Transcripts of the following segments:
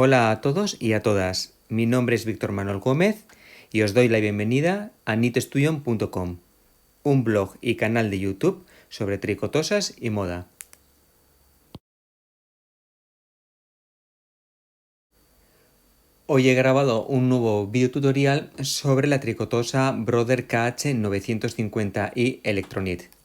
Hola a todos y a todas. Mi nombre es Víctor Manuel Gómez y os doy la bienvenida a knitstudion.com, un blog y canal de YouTube sobre tricotosas y moda. Hoy he grabado un nuevo video tutorial sobre la tricotosa Brother KH950i Electronit.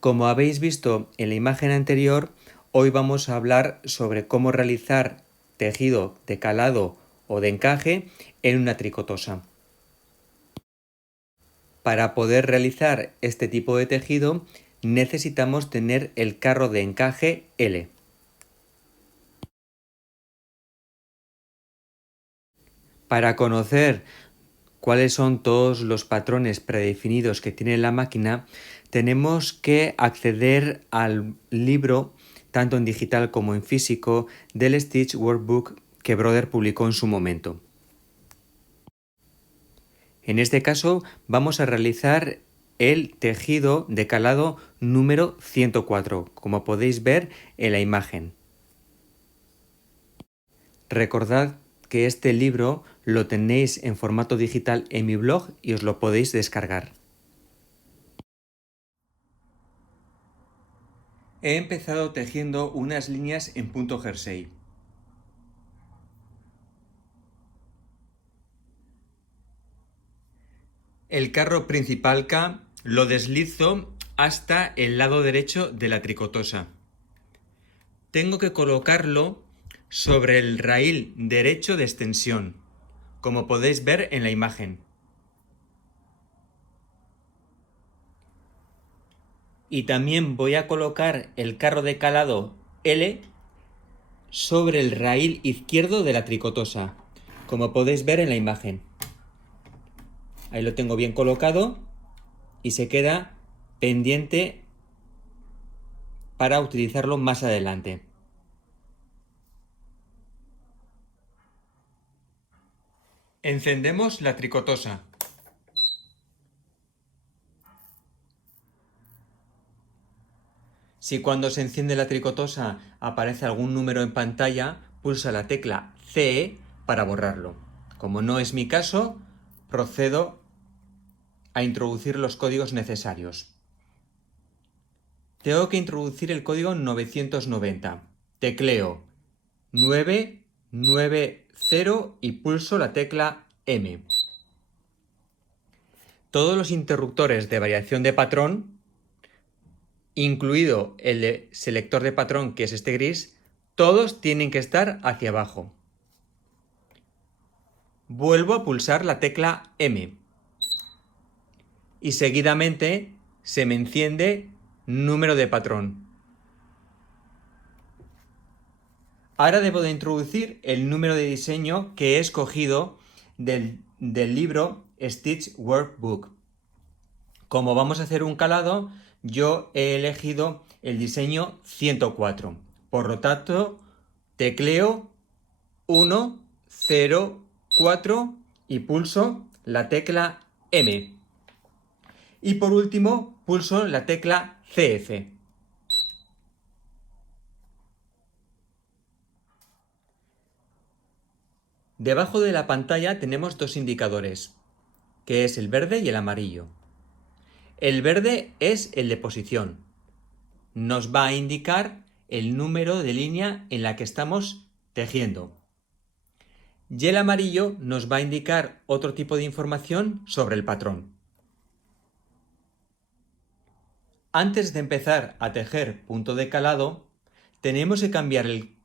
Como habéis visto en la imagen anterior, hoy vamos a hablar sobre cómo realizar tejido de calado o de encaje en una tricotosa. Para poder realizar este tipo de tejido necesitamos tener el carro de encaje L. Para conocer cuáles son todos los patrones predefinidos que tiene la máquina, tenemos que acceder al libro, tanto en digital como en físico, del Stitch Workbook que Brother publicó en su momento. En este caso vamos a realizar el tejido de calado número 104, como podéis ver en la imagen. Recordad que este libro lo tenéis en formato digital en mi blog y os lo podéis descargar. He empezado tejiendo unas líneas en punto jersey. El carro principal K lo deslizo hasta el lado derecho de la tricotosa. Tengo que colocarlo sobre el raíl derecho de extensión, como podéis ver en la imagen. Y también voy a colocar el carro de calado L sobre el raíl izquierdo de la tricotosa, como podéis ver en la imagen. Ahí lo tengo bien colocado y se queda pendiente para utilizarlo más adelante. Encendemos la tricotosa. Si cuando se enciende la tricotosa aparece algún número en pantalla, pulsa la tecla CE para borrarlo. Como no es mi caso, procedo a introducir los códigos necesarios. Tengo que introducir el código 990. Tecleo 990 y pulso la tecla M. Todos los interruptores de variación de patrón, incluido el de selector de patrón, que es este gris, todos tienen que estar hacia abajo. Vuelvo a pulsar la tecla M y seguidamente se me enciende número de patrón. Ahora debo de introducir el número de diseño que he escogido del libro Stitch Workbook. Como vamos a hacer un calado, yo he elegido el diseño 104. Por lo tanto, tecleo 1, 0, 4 y pulso la tecla M. Y por último, pulso la tecla CF. Debajo de la pantalla tenemos dos indicadores, que es el verde y el amarillo. El verde es el de posición. Nos va a indicar el número de línea en la que estamos tejiendo. Y el amarillo nos va a indicar otro tipo de información sobre el patrón. Antes de empezar a tejer punto de calado, tenemos que cambiar el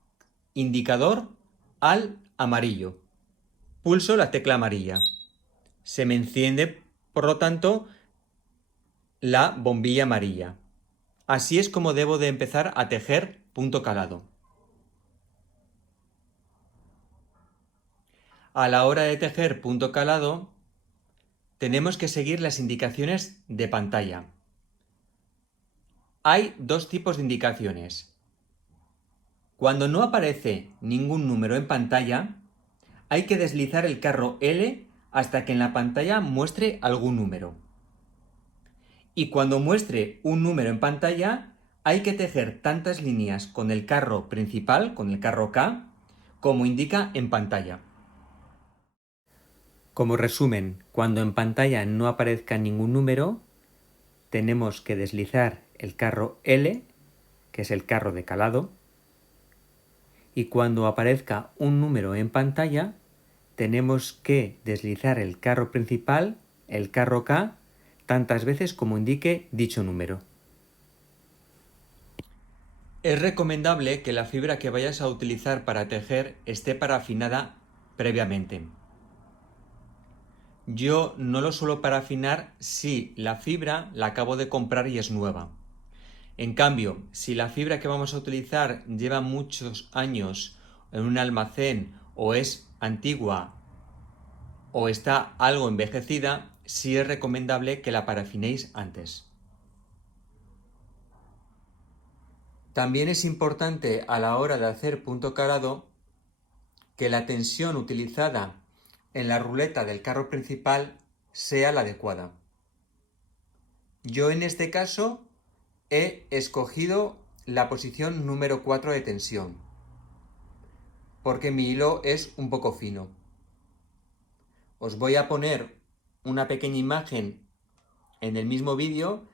indicador al amarillo. Pulso la tecla amarilla. Se me enciende, por lo tanto, la bombilla amarilla. Así es como debo de empezar a tejer punto calado. A la hora de tejer punto calado, tenemos que seguir las indicaciones de pantalla. Hay dos tipos de indicaciones. Cuando no aparece ningún número en pantalla, hay que deslizar el carro L hasta que en la pantalla muestre algún número. Y cuando muestre un número en pantalla, Hay que tejer tantas líneas con el carro principal, con el carro K, como indica en pantalla. Como resumen, cuando en pantalla no aparezca ningún número, tenemos que deslizar el carro L, que es el carro de calado, y cuando aparezca un número en pantalla, tenemos que deslizar el carro principal, el carro K, tantas veces como indique dicho número. Es recomendable que la fibra que vayas a utilizar para tejer esté parafinada previamente. Yo no lo suelo parafinar si la fibra la acabo de comprar y es nueva. En cambio, si la fibra que vamos a utilizar lleva muchos años en un almacén o es antigua o está algo envejecida, sí es recomendable que la parafinéis antes. También es importante a la hora de hacer punto calado que la tensión utilizada en la ruleta del carro principal sea la adecuada. Yo en este caso he escogido la posición número 4 de tensión, porque mi hilo es un poco fino. Os voy a poner una pequeña imagen en el mismo vídeo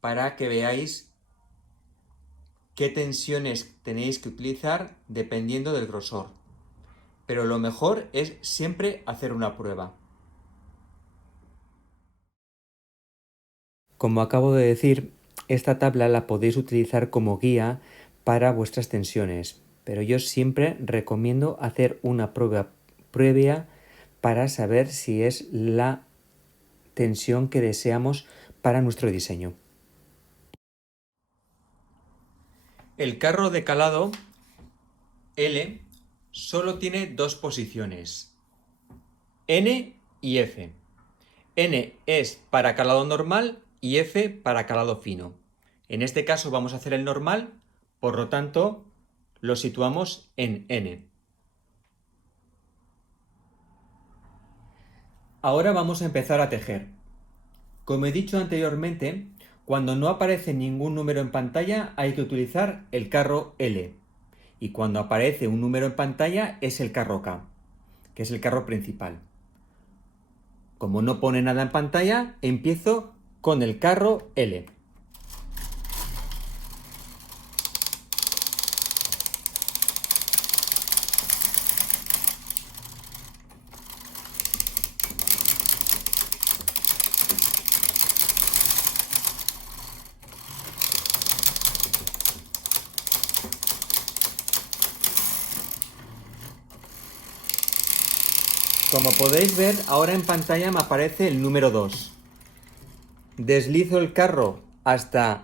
para que veáis qué tensiones tenéis que utilizar dependiendo del grosor. Pero lo mejor es siempre hacer una prueba. Como acabo de decir, esta tabla la podéis utilizar como guía para vuestras tensiones, pero yo siempre recomiendo hacer una prueba previa para saber si es la tensión que deseamos para nuestro diseño. El carro de calado L solo tiene dos posiciones, N y F. N es para calado normal y F para calado fino. En este caso vamos a hacer el normal, por lo tanto lo situamos en N. Ahora vamos a empezar a tejer. Como he dicho anteriormente, cuando no aparece ningún número en pantalla hay que utilizar el carro L. Y cuando aparece un número en pantalla es el carro K, que es el carro principal. Como no pone nada en pantalla, empiezo con el carro L. Como podéis ver, ahora en pantalla me aparece el número 2. Deslizo el carro hasta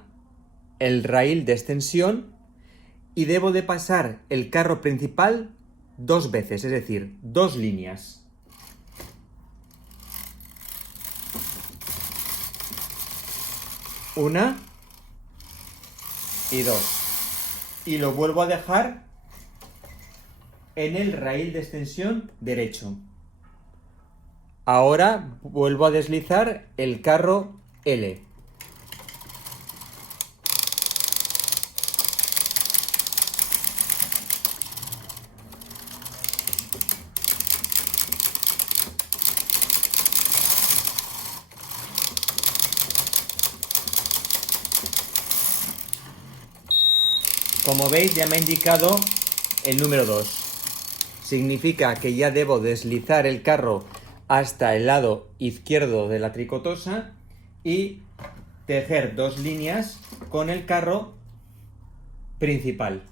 el raíl de extensión y debo de pasar el carro principal dos veces, es decir, dos líneas. Una y dos. Y lo vuelvo a dejar en el raíl de extensión derecho. Ahora vuelvo a deslizar el carro L. Como veis, ya me ha indicado el número 2. Significa que ya debo deslizar el carro hasta el lado izquierdo de la tricotosa y tejer dos líneas con el carro principal.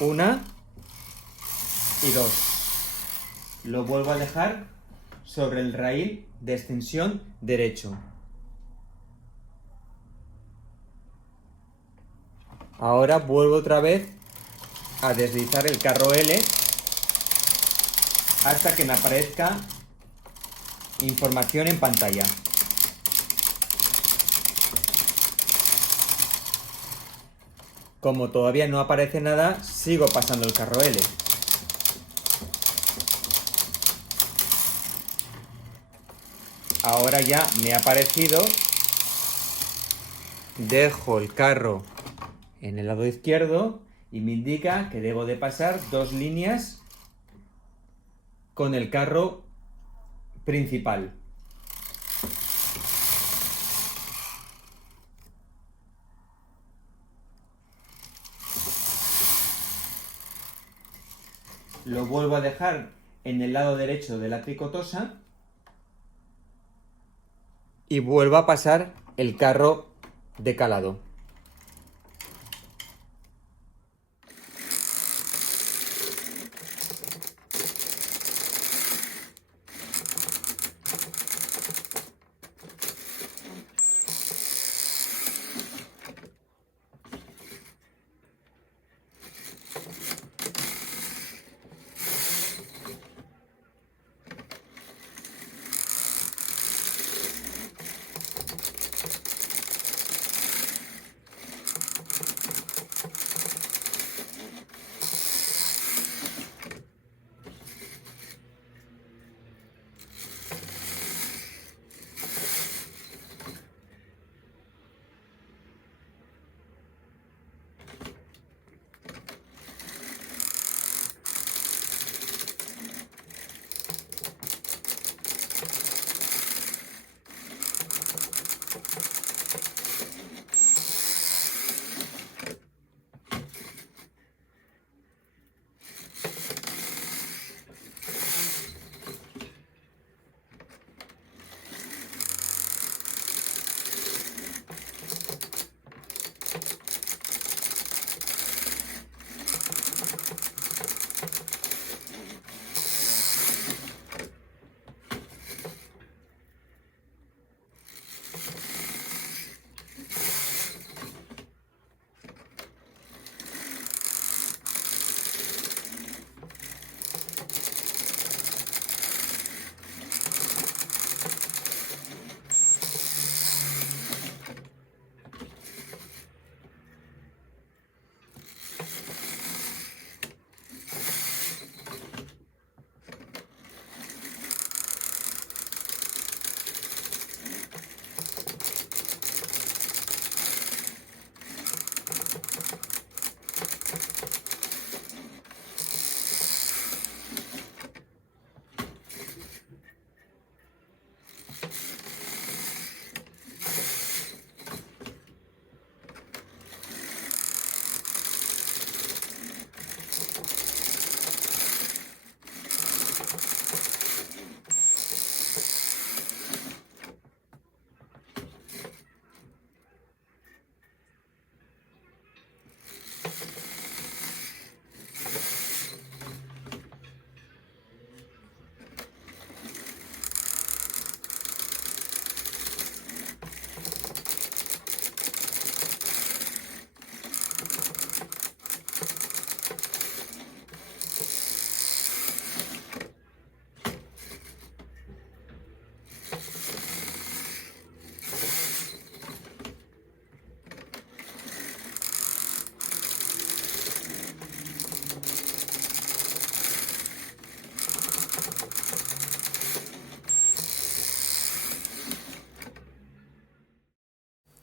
Una y dos. Lo vuelvo a dejar sobre el raíl de extensión derecho. Ahora vuelvo otra vez a deslizar el carro L hasta que me aparezca información en pantalla. Como todavía no aparece nada, sigo pasando el carro L. Ahora ya me ha aparecido. Dejo el carro en el lado izquierdo y me indica que debo de pasar 2 líneas con el carro principal. Lo vuelvo a dejar en el lado derecho de la tricotosa y vuelvo a pasar el carro de calado.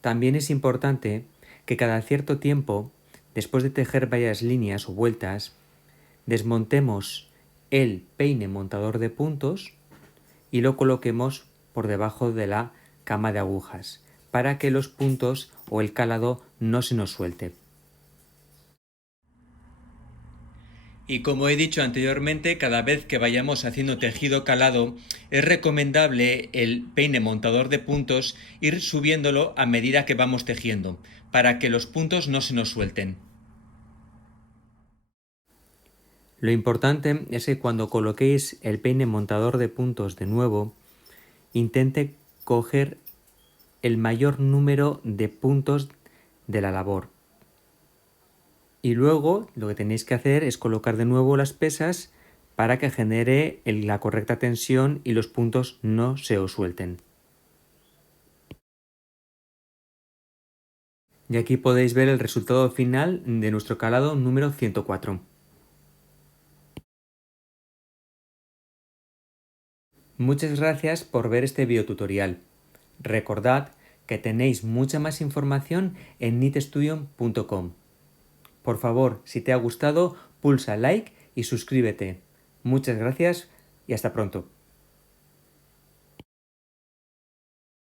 También es importante que cada cierto tiempo, después de tejer varias líneas o vueltas, desmontemos el peine montador de puntos y lo coloquemos por debajo de la cama de agujas para que los puntos o el calado no se nos suelte. Y como he dicho anteriormente, cada vez que vayamos haciendo tejido calado, es recomendable el peine montador de puntos ir subiéndolo a medida que vamos tejiendo, para que los puntos no se nos suelten. Lo importante es que cuando coloquéis el peine montador de puntos de nuevo, intente coger el mayor número de puntos de la labor. Y luego lo que tenéis que hacer es colocar de nuevo las pesas para que genere la correcta tensión y los puntos no se os suelten. Y aquí podéis ver el resultado final de nuestro calado número 104. Muchas gracias por ver este videotutorial. Recordad que tenéis mucha más información en knitstudio.com. Por favor, si te ha gustado, pulsa like y suscríbete. Muchas gracias y hasta pronto.